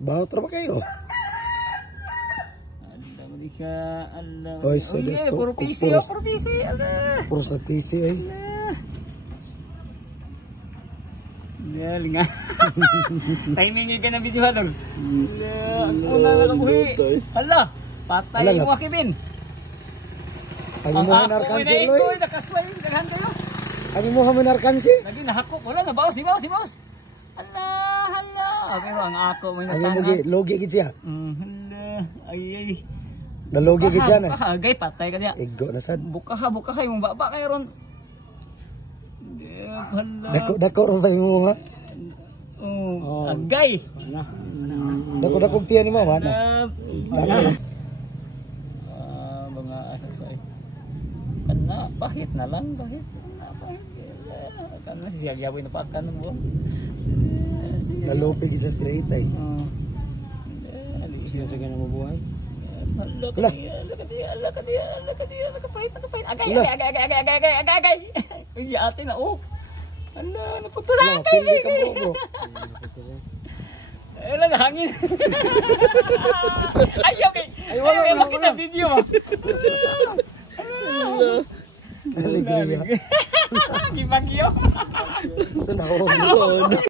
Baho tra ba kayo? Allah mo di ka, Allah. Oy, so puro PC, puro PC, Allah. Puro sa PC ay. Galing nga. Timing ka na video hatol. Allah, ako na nakabuhi. Allah, patay mo Kevin. Ang mo narkansi loy. Nakasway daghan kayo. Ang mo narkansi. Lagi nahakop, wala na bawas, di bawas. Allah, Allah. Pero ang ako may natangan. Ay logi gid siya. Allah, ay. Dalogi gid siya na. Agay patay ka niya. Igo na sad. Bukaha yung baba kay ron. Dako ron ba mo ha? Agay. Dako tiyan ni mama na. Mga asasay. Kana pahit na lang, pahit. Kana siya gyapon na pakan mo. Nalupig sa straight ay. Siya sa ganang mabuhay. Allah ka dia. Nakapahit. Agay. Uy, ate na oh. Allah, naputo sa akin. Wala na hangin. Ayaw makita video. Aligria. Gibagyo. Sa